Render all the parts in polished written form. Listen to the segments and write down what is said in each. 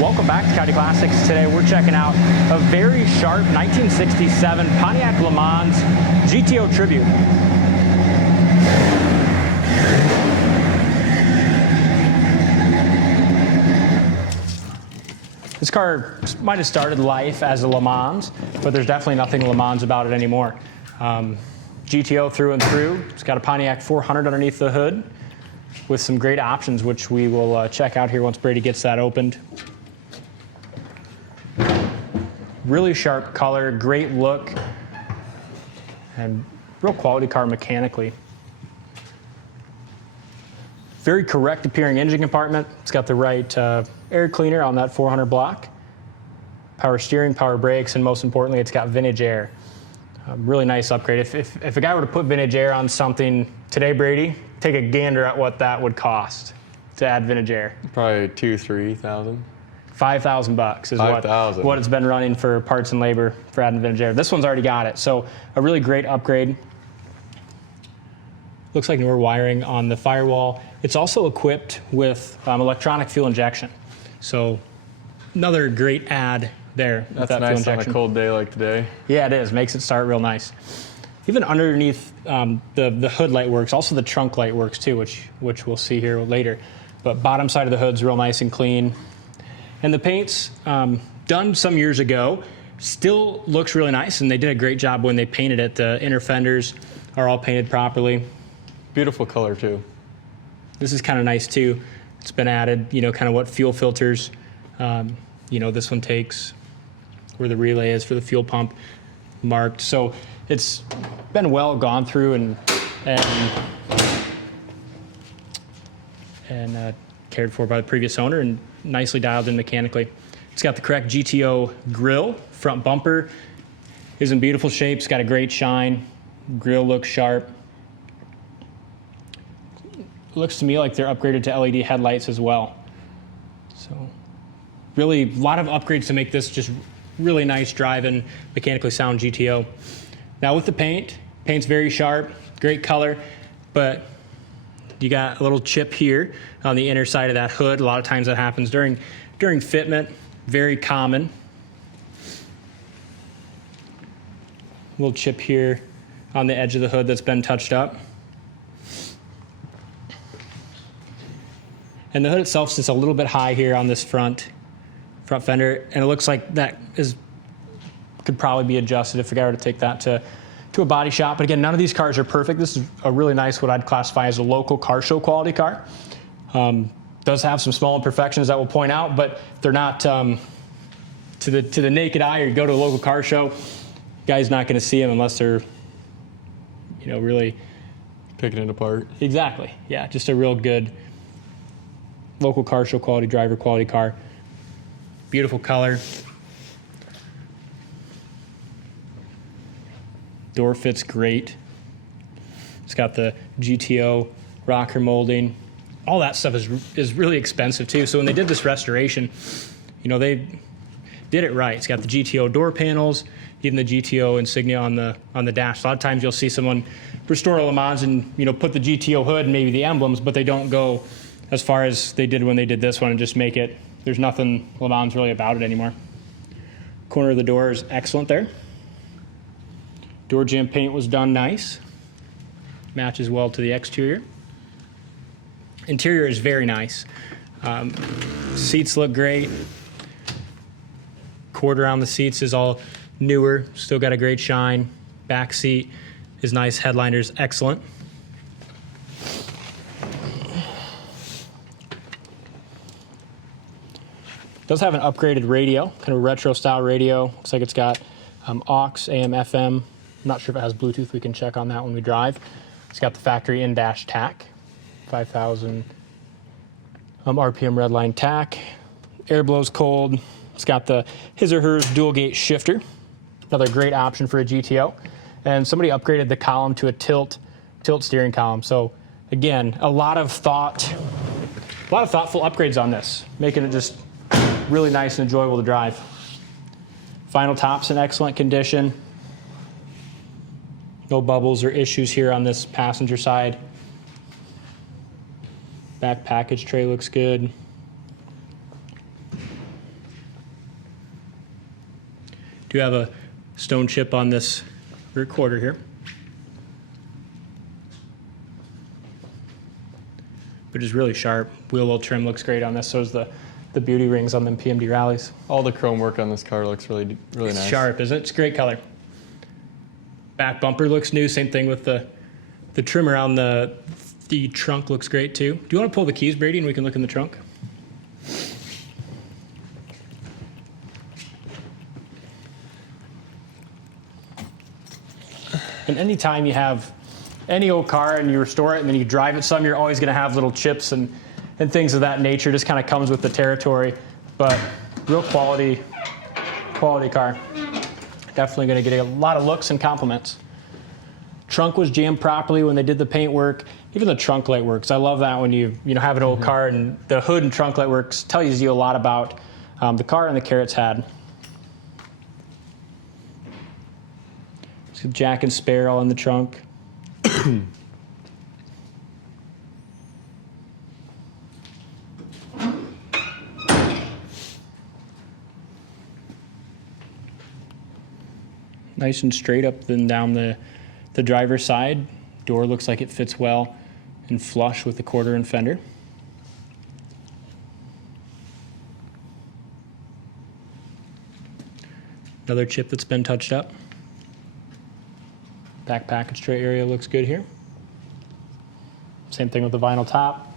Welcome back to Coyote Classics. Today we're checking out a very sharp 1967 Pontiac Lemans GTO Tribute. This car might have started life as a Lemans, but there's definitely nothing Lemans about it anymore. GTO through and through. It's got a Pontiac 400 underneath the hood with some great options, which we will check out here once Brady gets that opened. Really sharp color, great look, and real quality car mechanically. Very correct appearing engine compartment. It's got the right air cleaner on that 400 block. Power steering, power brakes, and most importantly, it's got vintage air. Really nice upgrade. If a guy were to put vintage air on something today, Brady, take a gander at what that would cost to add vintage air. Probably $2,000–3,000. $5,000 is what it's been running for parts and labor for adding vintage air. This one's already got it, so a really great upgrade. Looks like newer wiring on the firewall. It's also equipped with electronic fuel injection, so another great add there. That's nice on a cold day like today. Yeah, it is. Makes it start real nice. Even underneath the hood light works. Also the trunk light works too, which we'll see here later. But bottom side of the hood's real nice and clean. And the paint's done some years ago. Still looks really nice, and they did a great job when they painted it. The inner fenders are all painted properly. Beautiful color too. This is kind of nice too. It's been added, you know, kind of what fuel filters, you know, this one takes, where the relay is for the fuel pump marked. So it's been well gone through and cared for by the previous owner, and nicely dialed in mechanically. It's got the correct GTO grille. Front bumper is in beautiful shape. It's got a great shine. Grille looks sharp. Looks to me like they're upgraded to LED headlights as well. So really a lot of upgrades to make this just really nice driving, mechanically sound GTO. Now with the paint's very sharp, great color, but you got a little chip here on the inner side of that hood. A lot of times that happens during fitment, very common. Little chip here on the edge of the hood that's been touched up. And the hood itself sits a little bit high here on this front fender, and it looks like that could probably be adjusted if a guy were to take that to a body shop. But again, none of these cars are perfect. This is a really nice, what I'd classify as a local car show quality car. Does have some small imperfections that we'll point out, but they're not to the naked eye, or you go to a local car show, guy's not going to see them unless they're, you know, really picking it apart. Exactly. Yeah, just a real good local car show quality, driver quality car. Beautiful color. Door fits great. It's got the GTO rocker molding. All that stuff is really expensive too. So when they did this restoration, you know, they did it right. It's got the GTO door panels, even the GTO insignia on the dash. A lot of times you'll see someone restore a Lemans and, you know, put the GTO hood and maybe the emblems, but they don't go as far as they did when they did this one and just make it. There's nothing Lemans really about it anymore. Corner of the door is excellent there. Door jamb paint was done nice. Matches well to the exterior. Interior is very nice. Seats look great. Cord around the seats is all newer. Still got a great shine. Back seat is nice. Headliner's excellent. Does have an upgraded radio, kind of retro style radio. Looks like it's got aux, AM, FM. I'm not sure if it has Bluetooth. We can check on that when we drive. It's got the factory in-dash tack, 5,000 RPM redline tack. Air blows cold. It's got the his or hers dual gate shifter. Another great option for a GTO. And somebody upgraded the column to a tilt steering column. So again, a lot of thoughtful upgrades on this, making it just really nice and enjoyable to drive. Final top's in excellent condition. No bubbles or issues here on this passenger side. Back package tray looks good. Do have a stone chip on this rear quarter here. But it's really sharp. Wheel well trim looks great on this. So is the beauty rings on them PMD rallies. All the chrome work on this car looks really nice. Sharp, isn't it? It's a great color. Back bumper looks new. Same thing with the trim around the trunk looks great too. Do you want to pull the keys, Brady, and we can look in the trunk? And anytime you have any old car and you restore it and then you drive it some, you're always going to have little chips and things of that nature. Just kind of comes with the territory. But real quality car. Definitely going to get a lot of looks and compliments. Trunk was jammed properly when they did the paint work. Even the trunk light works. I love that when you have an old car and the hood and trunk light works tells you a lot about the car and the care it's had. So jack and spare all in the trunk. Nice and straight up and down the driver's side. Door looks like it fits well and flush with the quarter and fender. Another chip that's been touched up. Back package tray area looks good here. Same thing with the vinyl top.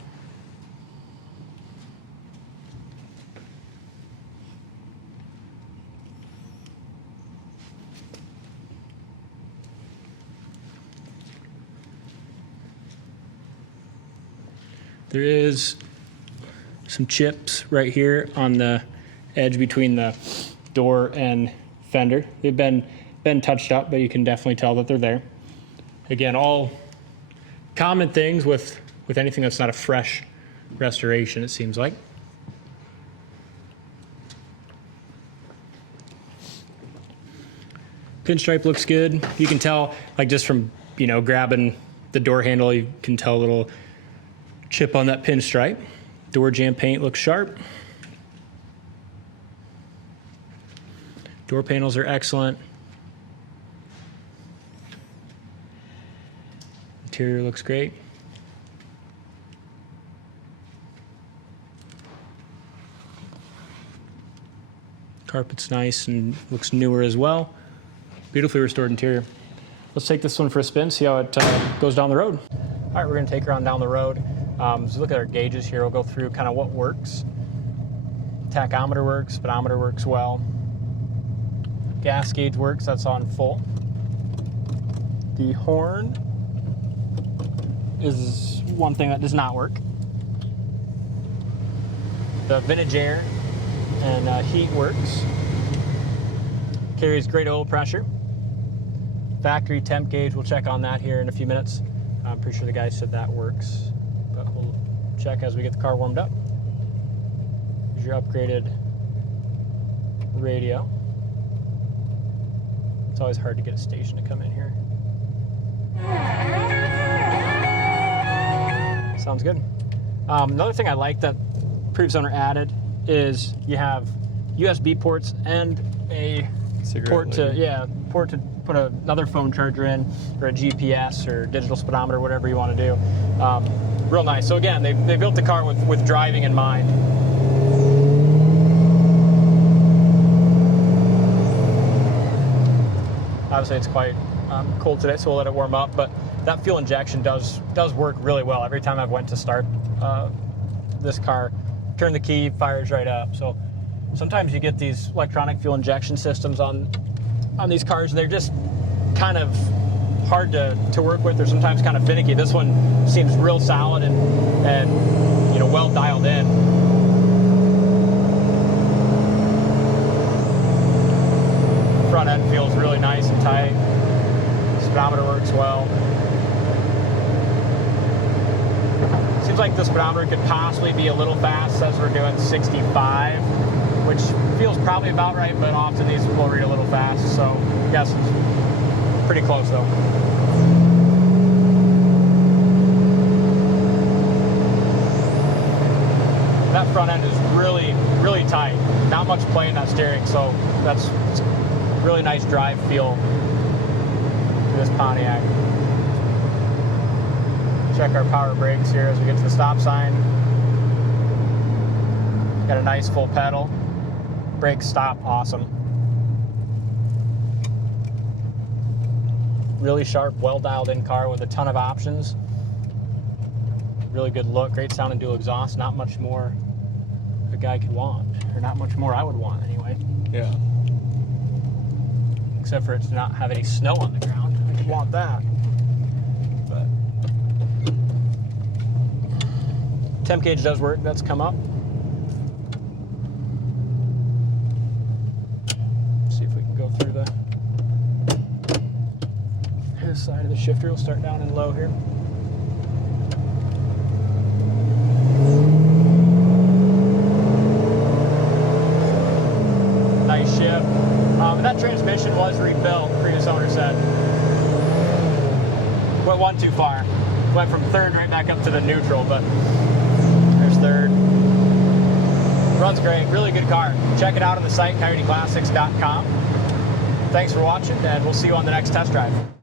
There is some chips right here on the edge between the door and fender. They've been touched up, but you can definitely tell that they're there. Again, all common things with anything that's not a fresh restoration, it seems like. Pinstripe looks good. You can tell, like just from grabbing the door handle, you can tell a little chip on that pinstripe. Door jamb paint looks sharp. Door panels are excellent. Interior looks great. Carpet's nice and looks newer as well. Beautifully restored interior. Let's take this one for a spin, see how it goes down the road. All right, we're gonna take her on down the road. So look at our gauges here. We'll go through kind of what works. Tachometer works, speedometer works well. Gas gauge works, that's on full. The horn is one thing that does not work. The vintage air and heat works. Carries great oil pressure. Factory temp gauge, we'll check on that here in a few minutes. I'm pretty sure the guy said that works, but we'll check as we get the car warmed up. Here's your upgraded radio. It's always hard to get a station to come in here. Sounds good. Another thing I like that previous owner added is you have USB ports and a port to put another phone charger in, or a GPS or digital speedometer, whatever you want to do. Real nice. So again, they built the car with driving in mind. Obviously it's quite cold today, so we'll let it warm up, but that fuel injection does work really well. Every time I've went to start this car, turn the key, fires right up. So sometimes you get these electronic fuel injection systems on these cars, and they're just kind of hard to work with, or sometimes kind of finicky. This one seems real solid and well dialed in. Front end feels really nice and tight. Speedometer works well. Seems like the speedometer could possibly be a little fast, says we're doing 65, which feels probably about right, but often these will read a little fast, so I guess it's pretty close though. That front end is really, really tight. Not much play in that steering, so that's Really nice drive feel to this Pontiac. Check our power brakes here as we get to the stop sign. Got a nice full pedal. Brake stop, awesome. Really sharp, well dialed in car with a ton of options. Really good look, great sound and dual exhaust. Not much more a guy could want, or not much more I would want anyway. Yeah. Except for it to not have any snow on the ground. I could want that. But temp gauge does work. That's come up. See if we can go through this side of the shifter. We'll start down and low here. Nice shift. And that transmission was rebuilt, previous owner said. Went one too far. Went from third right back up to the neutral, but there's third. Runs great, really good car. Check it out on the site, coyoteclassics.com. Thanks for watching, and we'll see you on the next test drive.